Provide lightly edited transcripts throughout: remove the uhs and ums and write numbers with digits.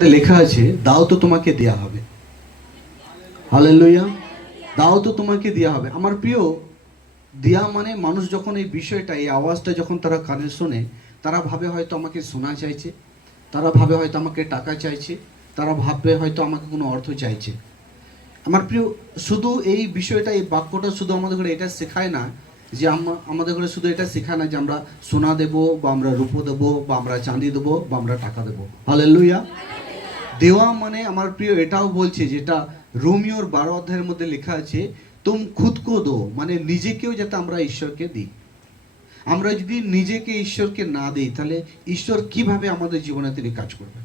লেখা আছে, দাও তো তোমাকে দেয়া হবে। হালেলুয়া। দাও তো তোমাকে দেয়া হবে। আমার প্রিয়, দেয়া মানে মানুষ যখন এই বিষয়টা, এই আওয়াজটা যখন তারা কানে শোনে, তারা ভাবে হয়তো আমাকে সোনা চাইছে, তারা ভাবে হয়তো আমাকে টাকা চাইছে, তারা ভাববে হয়তো আমাকে কোনো অর্থ চাইছে। আমার প্রিয়, শুধু এই বিষয়টা, এই বাক্যটা শুধু আমাদের ঘরে এটা শেখায় না যে আমাদের ঘরে শুধু এটা শেখায় না যে আমরা সোনা দেবো বা আমরা রূপো দেবো বা আমরা চাঁদি দেবো বা আমরা টাকা দেবো। হালেলুয়া। দেওয়া মানে আমার প্রিয় এটাও বলছে, যেটা রোমিওর 12 অধ্যায়ের মধ্যে লেখা আছে, তুম খুদ কো দো, মানে নিজেকেও যাতে আমরা ঈশ্বরকে দিই। আমরা যদি নিজেকে ঈশ্বরকে না দিই, তাহলে ঈশ্বর কিভাবে আমাদের জীবনে তিনি কাজ করবেন?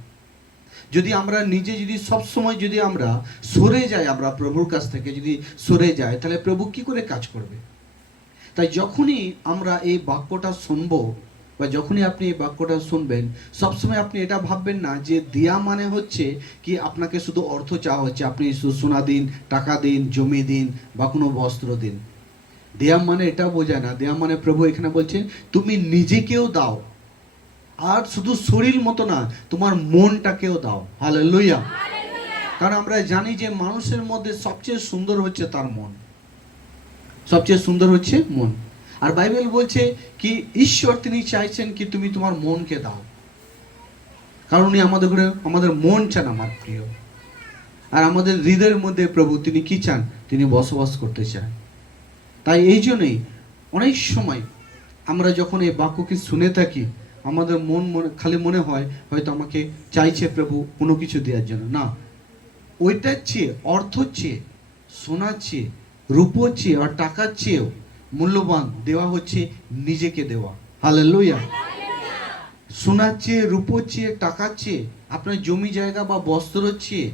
যদি আমরা নিজে যদি সবসময় যদি আমরা সরে যাই, আমরা প্রভুর কাছ থেকে যদি সরে যাই, তাহলে প্রভু কি করে কাজ করবে? তাই যখনই আমরা এই বাক্যটা শুনবো বা যখনই আপনি এই বাক্যটা শুনবেন, সবসময় আপনি এটা ভাববেন না যে দেয়া মানে হচ্ছে কি আপনাকে শুধু অর্থ চাওয়া হচ্ছে, আপনি সোনা দিন, টাকা দিন, জমি দিন বা কোনো বস্ত্র দিন। দেয়া মানে এটা বোঝায় না। দেয়া মানে প্রভু এখানে বলছে তুমি নিজেকেও দাও, আর শুধু শরীর মতো না, তোমার মনটাকেও দাও। হালেলুয়া। কারণ আমরা জানি যে মানুষের মধ্যে সবচেয়ে সুন্দর হচ্ছে তার মন, সবচেয়ে সুন্দর হচ্ছে মন। আর বাইবেল বলছে কি ঈশ্বর তিনি চাইছেন কি তুমি তোমার মনকে দাও, কারণ উনি আমাদের ঘরে আমাদের মন চান আমার প্রিয়। আর আমাদের হৃদয়ের মধ্যে প্রভু তিনি কি চান? তিনি বসবাস করতে চান। তাই এই জন্যই অনেক সময় আমরা যখন এই বাক্যকে শুনে থাকি, আমাদের মনে খালি মনে হয় হয়তো আমাকে চাইছে প্রভু কোনো কিছু দেওয়ার জন্য। না, ওইটার চেয়ে, অর্থর চেয়ে, সোনার চেয়ে, রূপোর চেয়ে আর টাকার চেয়েও মূল্যবান দেওয়া হচ্ছে নিজেকে দেওয়া। হালেলুয়া। সোনার চেয়ে, রূপোর চেয়ে, টাকার চেয়ে, আপনার জমি জায়গা বা বস্ত্রের চেয়ে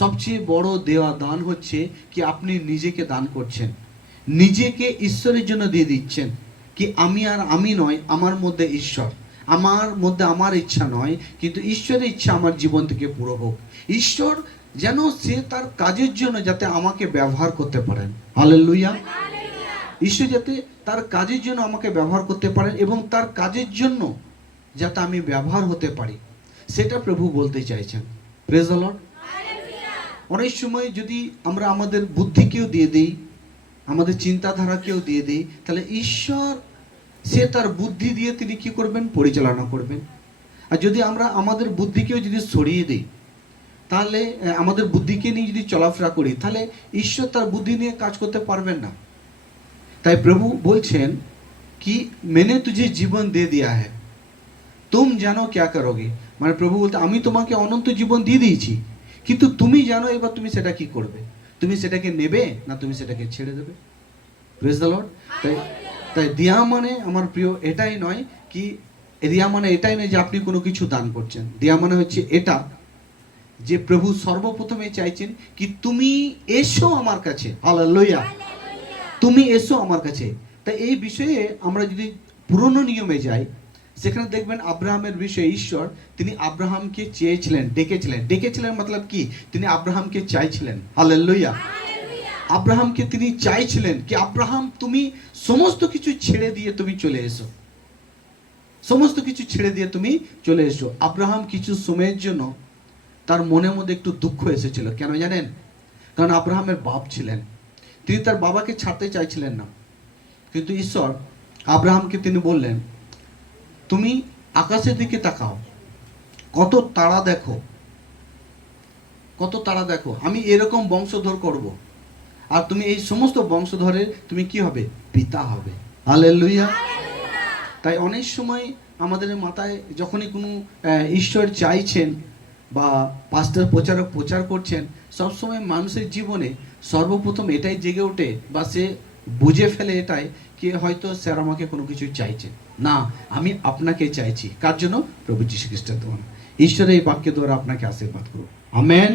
সবচেয়ে বড় দেওয়া দান হচ্ছে কি আপনি নিজেকে দান করছেন, নিজেকে ঈশ্বরের জন্য দিয়ে দিচ্ছেন। কি আমি আর আমি নয়, আমার মধ্যে ঈশ্বর, আমার মধ্যে আমার ইচ্ছা নয়, কিন্তু ঈশ্বরের ইচ্ছা আমার জীবন থেকে পুরো হোক। ঈশ্বর যেন সে তার কাজের জন্য যাতে আমাকে ব্যবহার করতে পারেন। হালেলুয়া। ঈশ্বর যাতে তার কাজের জন্য আমাকে ব্যবহার করতে পারেন এবং তার কাজের জন্য যাতে আমি ব্যবহার হতে পারি, সেটা প্রভু বলতে চাইছেন। Praise the lord. অনেক সময় যদি আমরা আমাদের বুদ্ধিকেও দিয়ে দিই, আমাদের চিন্তাধারাকেও দিয়ে দিই, তাহলে ঈশ্বর সে তার বুদ্ধি দিয়ে তিনি কি করবেন? পরিচালনা করবেন। আর যদি আমরা আমাদের বুদ্ধিকেও যদি সরিয়ে দিই, তাহলে আমাদের বুদ্ধিকে নিয়ে যদি চলাফেরা করি, তাহলে ঈশ্বর তার বুদ্ধি নিয়ে কাজ করতে পারবেন না। তাই প্রভু বলছেন কি मैंने तुझे জীবন দিয়ে দিয়া है, तुम জানো क्या करोगे। মানে প্রভু বলতে আমি তোমাকে অনন্ত জীবন দিয়ে দিয়েছি, কিন্তু তুমি জানো এবার তুমি সেটা কি করবে। তুমি সেটাকে নেবে না তুমি সেটাকে ছেড়ে দেবে। Praise the lord. তাই তাই দেয়া মানে আমার প্রিয় এটাই নয় কি, দেয়া মানে এটাই নয় যে আপনি কোনো কিছু দান করছেন। দেয়া মানে হচ্ছে এটা যে প্রভু সর্বপ্রথমে চাইছেন কি তুমি এসো আমার কাছে। হালেলুয়া। তুমি এসো আমার কাছে। তাই এই বিষয়ে আমরা যদি পুরনো নিয়মে যাই, সেখানে দেখবেন আব্রাহামের বিষয়ে ঈশ্বর তিনি আব্রাহামকে চেয়েছিলেন, ডেকেছিলেন মতলব কি তিনি আব্রাহামকে চাইছিলেন। হালেলুয়া। আব্রাহামকে তিনি চাইছিলেন কি আব্রাহাম তুমি সমস্ত কিছু ছেড়ে দিয়ে তুমি চলে এসো, সমস্ত কিছু ছেড়ে দিয়ে তুমি চলে এসো। আব্রাহাম কিছু সময়ের জন্য তার মনের মধ্যে একটু দুঃখ এসেছিল। কেন জানেন? কারণ আব্রাহামের বাপ ছিলেন, তিনি তার বাবাকে ছাড়তে চাইছিলেন না। কিন্তু ঈশ্বর আব্রাহামকে তিনি বললেন তুমি আকাশের দিকে তাকাও, কত তারা দেখো, কত তারা দেখো, আমি এরকম বংশধর করব, আর তুমি এই সমস্ত বংশধরের তুমি কি হবে? পিতা হবে। হালেলুয়া। তাই অনেক সময় আমাদের মাথায় যখনই কোনো ঈশ্বর চাইছেন বা পাস্টার প্রচারক প্রচার করছেন, সবসময় মানুষের জীবনে সর্বপ্রথম এটাই জেগে ওঠে বা সে বুঝে ফেলে এটাই কি হয়তো স্যার আমাকে কোনো কিছু চাইছে না, আমি আপনাকে চাইছি। কার জন্য? প্রভু যীশু খ্রিস্টের জন্য। ঈশ্বরের এই বাক্যের দ্বারা আপনাকে আশীর্বাদ করুন। আমেন।